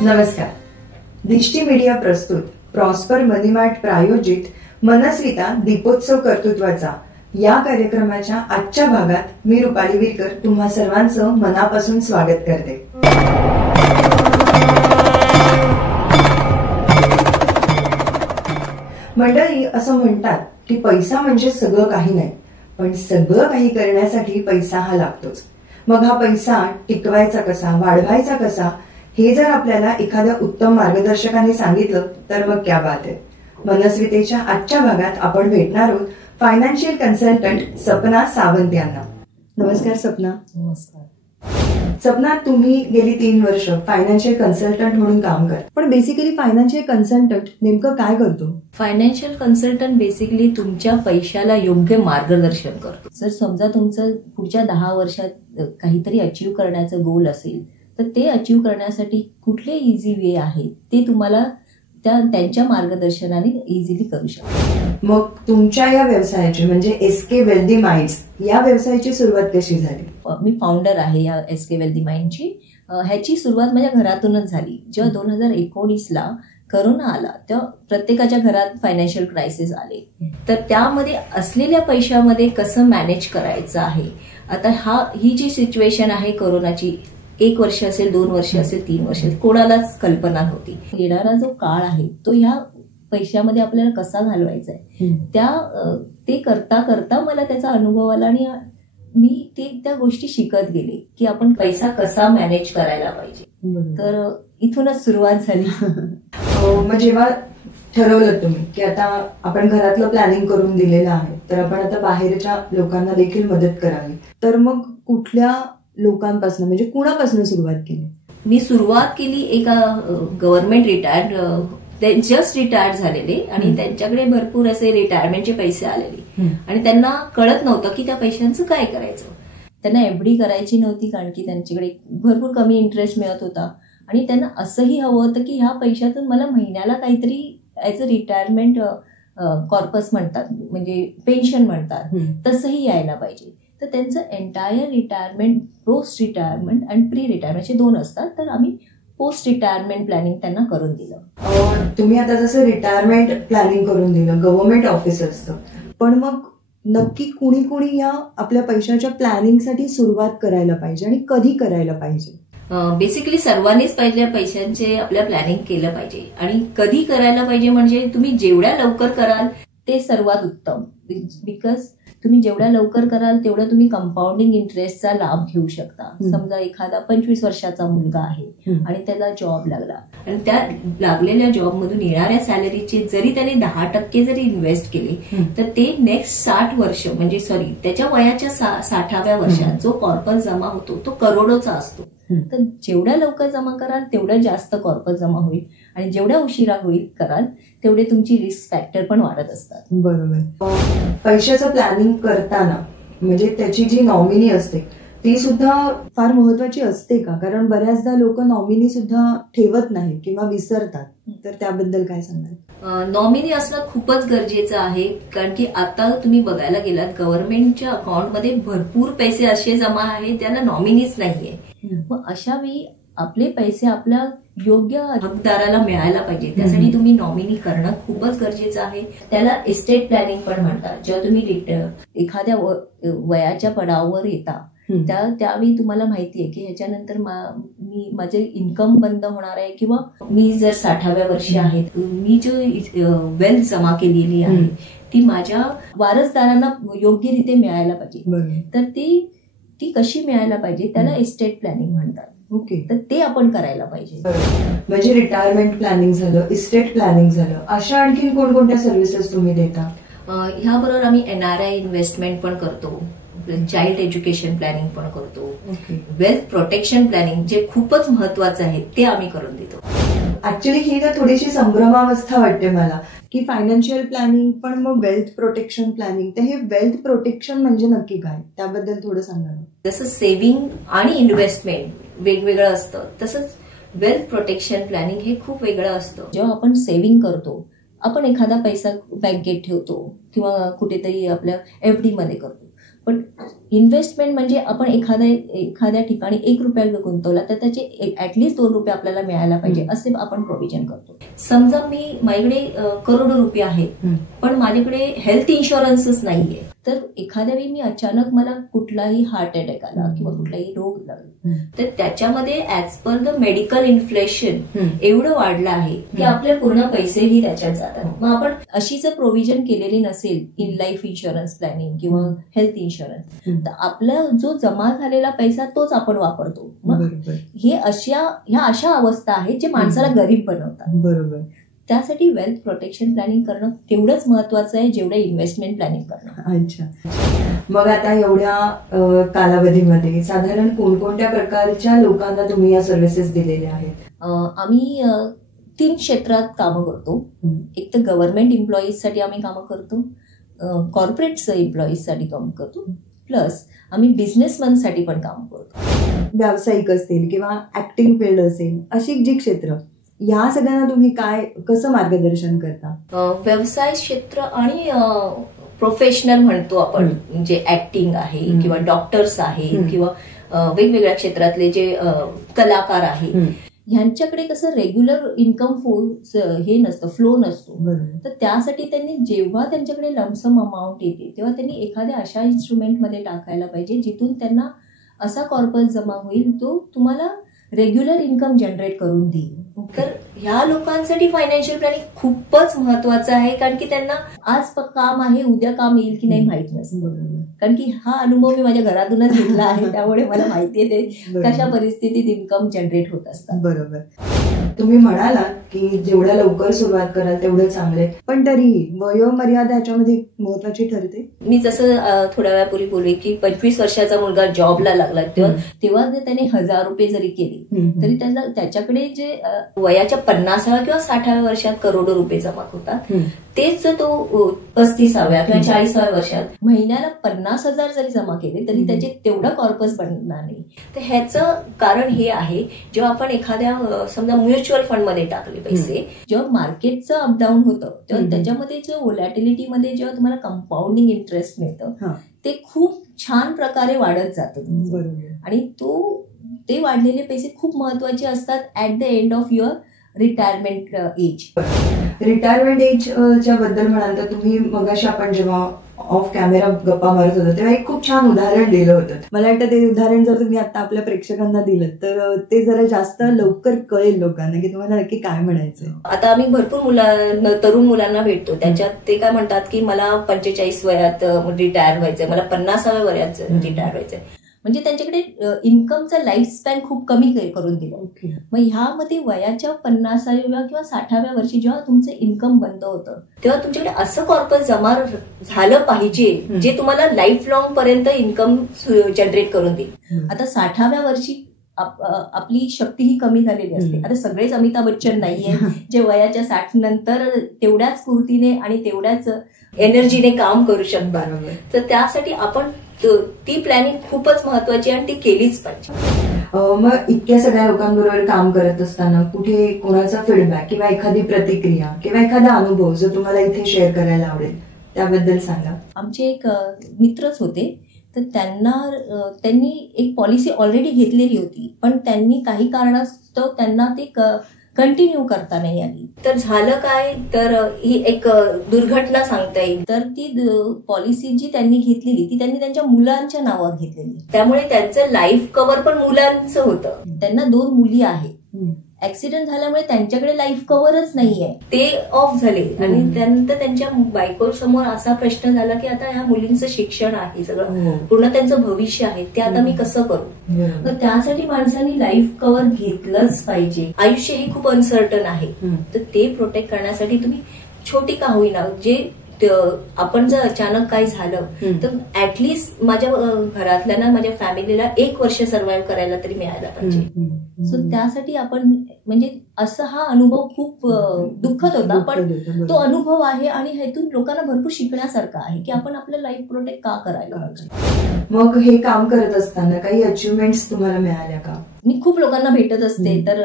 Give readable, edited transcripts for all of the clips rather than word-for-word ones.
नमस्कार. दृष्टी मीडिया प्रस्तुत प्रॉस्पर मनी मार्ट प्रायोजित मनस्विता दीपोत्सव कर्तृत्वाचा या कार्यक्रमाच्या आजच्या भागात मी रुपाली विरकर तुम्हा सर्वांचं मनापासून स्वागत करते. मंडळी, असं म्हणतात की पैसा म्हणजे सगळं काही नाही, पण सगळं काही करण्यासाठी पैसा हा लागतोच. मग हा पैसा टिकवायचा कसा, वाढवायचा कसा, हे जर आपल्याला एखाद्या उत्तम मार्गदर्शकाने सांगितलं तर मग क्या बात आहे. मनस्वितेच्या आजच्या भागात आपण भेटणार आहोत फायनान्शियल कन्सल्टंट सपना सावंत यांना. नमस्कार सपना. नमस्कार. सपना, तुम्ही गेली 3 वर्ष फायनान्शियल कन्सल्टंट म्हणून काम करता, पण बेसिकली फायनान्शियल कन्सल्टंट नेमकं काय करतो? फायनान्शियल कन्सल्टंट बेसिकली तुमच्या पैशाला योग्य मार्गदर्शन करतो. जर समजा तुमचं पुढच्या 10 वर्षात काहीतरी अचीव्ह करण्याचं गोल असेल तर ते अचीव्ह करण्यासाठी कुठले इझी वे आहे ते तुम्हाला त्यांच्या मार्गदर्शनाने इझिली करू शकता. मग तुमच्या या व्यवसायाची म्हणजे एसके वेल्दी माइंड्स या व्यवसायाची सुरुवात कशी झाली? मी फाउंडर आहे या एसके वेल्दी माइंडची. ह्याची सुरुवात माझ्या घरातूनच झाली. जेव्हा 2019ला करोना आला तेव्हा प्रत्येकाच्या घरात फायनान्शियल क्रायसिस आले, तर त्यामध्ये असलेल्या पैशामध्ये कसं मॅनेज करायचं आहे. आता ही जी सिच्युएशन आहे कोरोनाची, 1 वर्ष असेल, 2 वर्ष असेल, 3 वर्ष असेल, कोणालाच कल्पना नव्हती. येणारा जो काळ आहे तो ह्या पैशामध्ये आपल्याला कसा घालवायचा आहे ते करता करता मला त्याचा अनुभव आला आणि मी त्या गोष्टी शिकत गेले की आपण पैसा कसा मॅनेज करायला पाहिजे. तर इथूनच सुरुवात झाली. मग जेव्हा ठरवलं तुम्ही की आता आपण घरातलं प्लॅनिंग करून दिलेलं आहे, तर आपण आता बाहेरच्या लोकांना देखील मदत करावी, तर मग कुठल्या लोकांपासून म्हणजे कुणापासून सुरुवात केली? मी सुरुवात केली एका गव्हर्नमेंट रिटायर्ड, जस्ट रिटायर्ड झालेले आणि त्यांच्याकडे भरपूर असे रिटायरमेंटचे पैसे आलेले आणि त्यांना कळत नव्हतं की त्या पैशांचं काय करायचं. त्यांना एफडी करायची नव्हती कारण की त्यांच्याकडे भरपूर कमी इंटरेस्ट मिळत होता आणि त्यांना असंही हवं होतं की ह्या पैशातून मला महिन्याला काहीतरी ॲज अ रिटायरमेंट कॉर्पस म्हणतात, म्हणजे पेन्शन म्हणतात, तसंही यायला पाहिजे. तर त्यांचं एंटायर रिटायरमेंट, पोस्ट रिटायरमेंट आणि प्री रिटायरमेंट असे 2 असतात. तर आम्ही पोस्ट रिटायरमेंट प्लॅनिंग त्यांना करून दिलं. तुम्ही आता जसं रिटायरमेंट प्लॅनिंग करून दिलं गव्हर्नमेंट ऑफिसर्सचं, पण मग नक्की कुणी कुणी या आपल्या पैशाच्या प्लॅनिंगसाठी सुरुवात करायला पाहिजे आणि कधी करायला पाहिजे? बेसिकली सर्वांनीच पहिल्या पैशांचे आपल्या प्लॅनिंग केलं पाहिजे आणि कधी करायला पाहिजे म्हणजे तुम्ही जेवढ्या लवकर कराल ते सर्वात उत्तम. बिकॉज तुम्ही जेवढ्या लवकर कराल तेवढं तुम्ही कंपाऊंडिंग इंटरेस्टचा लाभ घेऊ शकता. समजा एखादा 25 वर्षाचा मुलगा आहे आणि त्याला जॉब लागला आणि त्या लागलेल्या जॉबमधून येणाऱ्या सॅलरीचे जरी त्याने 10% जरी इन्व्हेस्ट केले तर ते नेक्स्ट 60 वर्ष म्हणजे त्याच्या वयाच्या 60व्या वर्षात जो कॉर्पस जमा होतो तो करोडोचा असतो. तर जेवढ्या लवकर जमा कराल तेवढं जास्त कॉर्पस जमा होईल आणि जेवढ्या उशिरा कराल तेवढे तुमची रिस्क फॅक्टर पण वाढत असतात. बरोबर. पैशाचं प्लॅनिंग करताना म्हणजे त्याची जी नॉमिनी असते ती सुद्धा फार महत्वाची असते का? कारण बऱ्याचदा लोक नॉमिनी सुद्धा ठेवत नाही किंवा विसरतात, तर त्याबद्दल काय सांगाल? नॉमिनी असणं खूपच गरजेचं आहे कारण की आता तुम्ही बघायला गेलात गव्हर्नमेंटच्या अकाउंटमध्ये भरपूर पैसे असे जमा आहेत ज्याला नॉमिनीच नाहीये. मग अशा वेळी आपले पैसे आपल्या योग्य हकदाराला मिळायला पाहिजे, त्यासाठी तुम्ही नॉमिनी करणं खूपच गरजेचं आहे. त्याला इस्टेट प्लॅनिंग पण म्हणतात. जेव्हा तुम्ही एखाद्या वयाच्या पडावावर येता त्यावेळी तुम्हाला माहिती आहे की ह्याच्यानंतर माझे इन्कम बंद होणार आहे किंवा मी जर 60व्या वर्षी आहे, मी जो वेल्थ जमा केलेली आहे ती माझ्या वारसदारांना योग्यरीत्या मिळायला पाहिजे. तर ती कशी मिळायला पाहिजे त्याला इस्टेट प्लॅनिंग म्हणतात. ओके. तर ते आपण करायला पाहिजे. म्हणजे रिटायरमेंट प्लॅनिंग झालं, इस्टेट प्लॅनिंग झालं, अशा आणखी कोणकोणत्या सर्व्हिसेस तुम्ही देता? ह्याबरोबर आम्ही NRI इन्व्हेस्टमेंट पण करतो, चाइल्ड एज्युकेशन प्लॅनिंग पण करतो, वेल्थ प्रोटेक्शन प्लॅनिंग जे खूपच महत्वाचं आहे ते आम्ही करून देतो. ऍक्च्युली ही तर थोडीशी संभ्रमावस्था वाटते मला की फायनान्शियल प्लॅनिंग पण मग वेल्थ प्रोटेक्शन प्लॅनिंग, तर हे वेल्थ प्रोटेक्शन म्हणजे नक्की काय, त्याबद्दल थोडं सांगा. जसं सेव्हिंग आणि इन्व्हेस्टमेंट वेगवेगळं असतं तसंच वेल्थ प्रोटेक्शन प्लॅनिंग हे खूप वेगळं असतं. जेव्हा आपण सेव्हिंग करतो, आपण एखादा पैसा बँकेत ठेवतो किंवा कुठेतरी आपल्या FD मध्ये करतो, पण इन्व्हेस्टमेंट म्हणजे आपण एखाद्या ठिकाणी 1 रुपया गुंतवला तर त्याचे ऍटलिस्ट 2 रुपये आपल्याला मिळायला पाहिजे असे आपण प्रोव्हिजन करतो. समजा माझ्याकडे करोडो रुपये आहेत पण माझ्याकडे हेल्थ इन्शुरन्सच नाहीये, तर एखाद्या वेळी मी अचानक मला कुठलाही हार्ट अटॅक आला किंवा कुठलाही रोग लागला तर त्याच्यामध्ये as per the medical inflation एवढं वाढलं आहे की आपले पूर्ण पैसेही त्याच्यात जातात. मग आपण अशी जर प्रोव्हिजन केलेली नसेल इन लाईफ इन्शुरन्स प्लॅनिंग किंवा हेल्थ इन्शुरन्स तर आपला जो जमा झालेला पैसा तोच आपण वापरतो. मग ह्या अशा अवस्था आहेत जे माणसाला गरीब बनवतात. बरोबर. त्यासाठी वेल्थ प्रोटेक्शन प्लॅनिंग करणं तेवढंच महत्वाचं आहे जेवढं इन्व्हेस्टमेंट प्लॅनिंग करणं. अच्छा. मग आता एवढ्या कालावधीमध्ये साधारण कोणकोणत्या प्रकारच्या लोकांना तुम्ही या सर्व्हिसेस दिलेल्या आहेत? आम्ही 3 क्षेत्रात कामं करतो. एक तर गव्हर्नमेंट एम्प्लॉईजसाठी आम्ही कामं करतो, कॉर्पोरेट एम्प्लॉईजसाठी काम करतो, प्लस आम्ही बिझनेसमॅनसाठी पण काम करतो. व्यावसायिक असतील किंवा ऍक्टिंग फील्ड असेल अशी जी क्षेत्र, या सगळ्यांना तुम्ही कसं मार्गदर्शन करता? व्यवसाय क्षेत्र आणि प्रोफेशनल म्हणतो आपण, जे ऍक्टिंग आहे किंवा डॉक्टर्स आहे किंवा वेगवेगळ्या क्षेत्रातले जे कलाकार आहे, ह्यांच्याकडे कसं रेग्युलर इन्कम हे नसतं, फ्लो नसतो. तर त्यासाठी त्यांनी जेव्हा त्यांच्याकडे लमसम अमाऊंट येते तेव्हा त्यांनी एखाद्या अशा इन्स्ट्रुमेंटमध्ये टाकायला पाहिजे जिथून त्यांना असा कॉर्पस जमा होईल तो तुम्हाला रेग्युलर इन्कम जनरेट करून देईल. तर ह्या लोकांसाठी फायनान्शियल प्लॅनिंग खूपच महत्वाचं आहे, कारण की त्यांना आज काम आहे उद्या काम येईल की नाही माहित नसतं. कारण की हा अनुभव मी माझ्या घरातूनच घेतला आहे, त्यामुळे मला माहिती आहे ते कशा परिस्थितीत इन्कम जनरेट होत असतात. बरोबर. तुम्ही म्हणालात की जेवढ्या लवकर सुरुवात कराल तेवढं चांगले, पण तरीही वयोमर्यादा याच्यामध्ये महत्वाची ठरते. मी जसं थोड्या वेळापूर्वी बोलले की 25 वर्षाचा मुलगा जॉबला लागला तेव्हा जर त्याने 1000 रुपये जरी केले तरी त्याच्याकडे जे वयाच्या 50व्या किंवा 60व्या वर्षात करोडो रुपये जमा होतात, तेच जर तो 35व्या किंवा 40व्या वर्षात महिन्याला 50,000 जरी जमा केले तरी त्याचे तेवढा कॉर्पस बनणार नाही. तर ह्याचं कारण हे आहे, जेव्हा आपण एखाद्या समजा म्युच्युअल फंडमध्ये टाकले पैसे, जेव्हा मार्केटचं अपडाऊन होतं तेव्हा त्याच्यामध्ये जो व्होलॅटिलिटीमध्ये जेव्हा तुम्हाला कंपाऊंडिंग इंटरेस्ट मिळतं ते खूप छान प्रकारे वाढत जातं. आणि ते वाढलेले पैसे खूप महत्वाचे असतात at the end of your retirement age. Retirement एजच्या बद्दल म्हणाल तर तुम्ही मगाशी आपण जेव्हा ऑफ कॅमेरा गप्पा मारत होतो तेव्हा एक खूप छान उदाहरण दिलं होतं. मला वाटतं ते उदाहरण जर तुम्ही आता आपल्या प्रेक्षकांना दिलं तर ते जरा जास्त लवकर कळेल लोकांना की तुम्हाला नक्की काय म्हणायचंय. आता आम्ही भरपूर तरुण मुलांना भेटतो, त्याच्यात ते काय म्हणतात की मला 45 वयात रिटायर व्हायचंय, मला 50व्या वयात रिटायर व्हायचंय. म्हणजे त्यांच्याकडे इन्कमचा लाईफ स्पॅन खूप कमी करून दिलं. मग ह्यामध्ये वयाच्या 50व्या किंवा 60व्या वर्षी जेव्हा तुमचं इन्कम बंद होतं तेव्हा तुमच्याकडे असं कॉर्पस जमा झालं पाहिजे जे तुम्हाला लाईफ लॉंग पर्यंत इन्कम जनरेट करून देईल. आता 60व्या वर्षी आपली शक्ती ही कमी झालेली असते. आता सगळेच अमिताभ बच्चन नाहीये जे वयाच्या 60 नंतर तेवढ्याच स्फूर्तीने आणि तेवढ्याच एनर्जीने काम करू शकतात. तर त्यासाठी आपण ती प्लॅनिंग खूपच महत्वाची आणि ती केलीच पाहिजे. मग इतक्या सगळ्या लोकांबरोबर काम करत असताना कुठे कोणाचा फीडबॅक किंवा एखादी प्रतिक्रिया किंवा एखादा अनुभव जो तुम्हाला इथे शेअर करायला आवडेल त्याबद्दल सांगा. आमचे एक मित्रच होते, तर त्यांनी एक पॉलिसी ऑलरेडी घेतलेली होती पण त्यांनी काही कारणास्तव त्यांना ते कंटिन्यू करता नाही आली. तर झालं काय, तर ही एक दुर्घटना सांगता येईल. तर ती पॉलिसी जी त्यांनी घेतलेली ती त्यांनी त्यांच्या मुलांच्या नावावर घेतलेली, त्यामुळे त्यांचं लाईफ कव्हर पण मुलांचं होतं. त्यांना 2 मुली आहेत. ऍक्सिडेंट झाल्यामुळे त्यांच्याकडे लाईफ कव्हरच नाहीये, ते ऑफ झाले. आणि त्यानंतर त्यांच्या बायको समोर असा प्रश्न झाला की आता ह्या मुलींचं शिक्षण आहे, सगळं पूर्ण त्यांचं भविष्य आहे, ते आता मी कसं करू. तर त्यासाठी माणसांनी लाईफ कव्हर घेतलंच पाहिजे. आयुष्य हे खूप अनसर्टन आहे, तर ते प्रोटेक्ट करण्यासाठी तुम्ही छोटी का होईना, जे आपण जर अचानक काही झालं तर ऍटलिस्ट माझ्या घरातल्यांना, माझ्या फॅमिलीला 1 वर्ष सर्व्हाइव्ह करायला तरी मिळायला पाहिजे. सो त्यासाठी आपण म्हणजे असं हा अनुभव खूप दुःखद होता, पण तो अनुभव आहे आणि ह्यातून लोकांना भरपूर शिकण्यासारखं आहे की आपण आपलं लाईफ प्रोटेक्ट का करायला पाहिजे. मग हे काम करत असताना काही अचिव्हमेंट्स तुम्हाला मिळाल्या का? मी खूप लोकांना भेटत असते, तर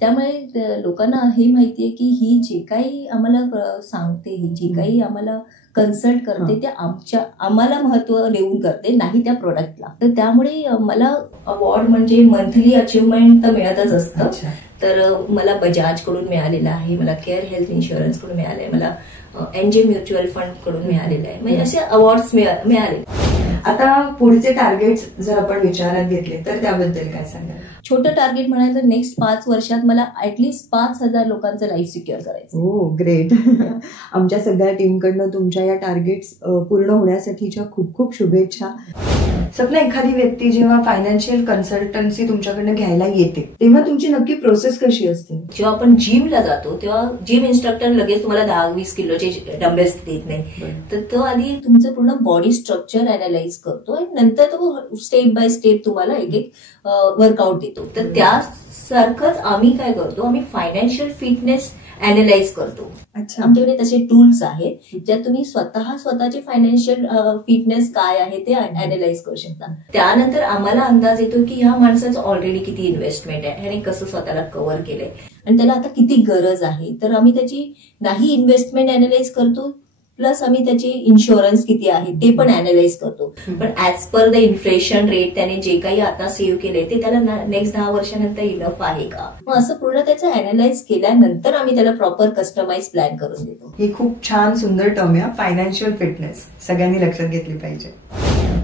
त्यामुळे लोकांना हे माहितीये की ही जे काही आम्हाला सांगते, ही जी काही आम्हाला कन्सल्ट करते ते आम्हाला महत्व देऊन करते, नाही त्या प्रोडक्टला. तर त्यामुळे मला अवॉर्ड म्हणजे मंथली अचिव्हमेंट तर मिळतच असतं. तर मला बजाज कडून मिळालेलं आहे, मला केअर हेल्थ इन्शुरन्स कडून मिळालंय, मला एनजे म्युच्युअल फंड कडून मिळालेलं आहे. म्हणजे असे अवॉर्ड्स मिळाले. आता पुढचे टार्गेट्स जर आपण विचारात घेतले तर त्याबद्दल काय सांगाल? छोटं टार्गेट म्हणायचं, नेक्स्ट 5 वर्षात मला ऍटलीस्ट 5,000 लोकांचं लाईफ सिक्युअर करायचं. हो, ग्रेट. आमच्या सगळ्या टीमकडनं तुमच्या या टार्गेट्स पूर्ण होण्यासाठीच्या खूप खूप शुभेच्छा. सपना, एखादी व्यक्ती जेव्हा फायनान्शियल कन्सल्टन्सी तुमच्याकडनं घ्यायला येते तेव्हा तुमची नक्की प्रोसेस कशी असते? जेव्हा आपण जिमला जातो तेव्हा जिम इन्स्ट्रक्टर लगेच तुम्हाला 10-20 किलोचे डंबेल्स देत नाही. तर तो आधी तुमचं पूर्ण बॉडी स्ट्रक्चर अनालाइज करतो आणि नंतर तो स्टेप बाय स्टेप तुम्हाला एक एक वर्कआउट देतो. तर त्यासारखंच आम्ही काय करतो, आम्ही फायनान्शियल फिटनेस अनालाइज करतो. आमच्याकडे तसे टूल्स आहेत ज्यात तुम्ही स्वतःची फायनान्शियल फिटनेस काय आहे ते अनालाइज करू शकता. त्यानंतर आम्हाला अंदाज येतो की ह्या माणसाचं ऑलरेडी किती इन्व्हेस्टमेंट आहे आणि कसं स्वतःला कव्हर केलंय आणि त्याला आता किती गरज आहे. तर आम्ही त्याची नाही इन्व्हेस्टमेंट अनालाइज करतो, प्लस आम्ही त्याची इन्शुरन्स किती आहे ते पण अनालाइज करतो. पण as per the inflation rate त्याने जे काही आता सेव्ह केले ते त्याला नेक्स्ट 10 वर्षानंतर इनफ आहे का, मग असं पूर्ण त्याचं अनालाइज केल्यानंतर आम्ही त्याला प्रॉपर कस्टमाइज प्लॅन करून देतो. ही खूप छान सुंदर टर्म आहे फायनान्शियल फिटनेस, सगळ्यांनी लक्षात घेतली पाहिजे.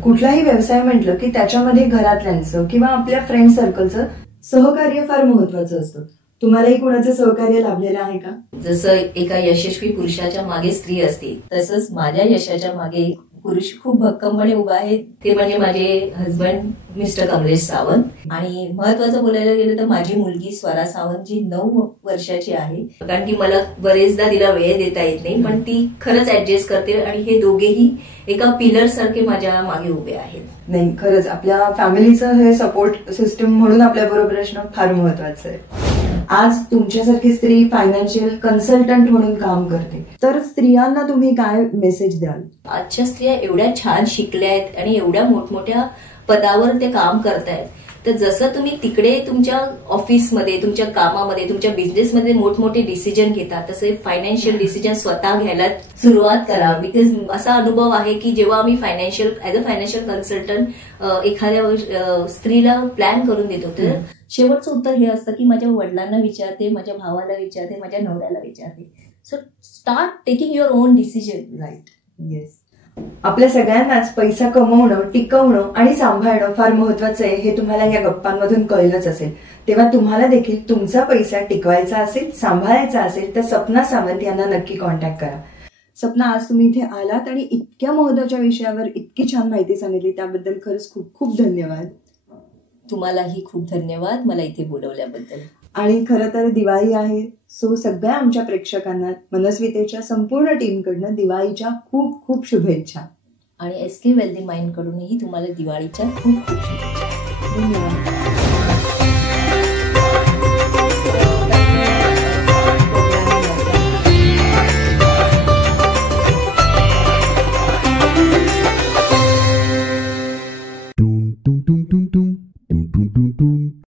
कुठलाही व्यवसाय म्हटलं की त्याच्यामध्ये घरातल्यांचं किंवा आपल्या फ्रेंड सर्कलचं सहकार्य फार महत्वाचं असतं. तुम्हालाही कुणाचं सहकार्य लाभलेलं आहे का? जसं एका यशस्वी पुरुषाच्या मागे स्त्री असते, तसंच माझ्या यशाच्या मागे पुरुष खूप भक्कमपणे उभा आहे. ते म्हणजे माझे हजबंड मिस्टर कमलेश सावंत. आणि महत्वाचं बोलायला गेलं तर माझी मुलगी स्वरा सावंत जी 9 वर्षाची आहे. कारण की मला बरेचदा तिला वेळ देता येत नाही, पण ती खरंच ऍडजस्ट करते आणि हे दोघेही एका पिलर सारखे माझ्या मागे उभे आहेत. नाही, खरंच आपल्या फॅमिलीचं हे सपोर्ट सिस्टम म्हणून आपल्या बरोबर असणं फार महत्वाचं आहे. आज तुमच्यासारखी स्त्री फायनान्शियल कन्सल्टंट म्हणून काम करते, तर स्त्रियांना तुम्ही काय मेसेज द्याल? आजच्या स्त्रिया एवढ्या छान शिकल्या आहेत आणि एवढ्या मोठमोठ्या पदावर ते काम करतायत. तर जसं तुम्ही तिकडे तुमच्या ऑफिसमध्ये, तुमच्या कामामध्ये, तुमच्या बिझनेसमध्ये मोठमोठे डिसिजन घेता, तसे फायनान्शियल डिसिजन स्वतः घ्यायला सुरुवात करा. बिकॉज असा अनुभव आहे की जेव्हा आम्ही ऍज अ फायनान्शियल कन्सल्टंट एखाद्या स्त्रीला प्लॅन करून देतो, तर शेवटचं उत्तर हे असतं की माझ्या वडिलांना विचारते, माझ्या भावाला विचारते, माझ्या नवऱ्याला विचारते. So start taking your own decision. Right. Yes. आपल्या सगळ्यांनाच पैसा कमवणं, टिकवणं आणि सांभाळणं फार महत्वाचं आहे हे तुम्हाला या गप्पांमधून कळलंच असेल. तेव्हा तुम्हाला देखील तुमचा पैसा टिकवायचा असेल, सांभाळायचा असेल तर सपना सावंत यांना नक्की कॉन्टॅक्ट करा. सपना, आज तुम्ही इथे आलात आणि इतक्या महत्वाच्या विषयावर इतकी छान माहिती सांगितली, त्याबद्दल खरंच खूप खूप धन्यवाद. तुम्हालाही खूप धन्यवाद मला इथे बोलवल्याबद्दल. आणि खरं तर दिवाळी आहे, सो सगळ्या आमच्या प्रेक्षकांना मनस्वितेच्या संपूर्ण टीमकडनं दिवाळीच्या खूप खूप शुभेच्छा. आणि SK वेल्दी माइंड कडूनही तुम्हाला दिवाळीच्या खूप खूप शुभेच्छा. धन्यवाद.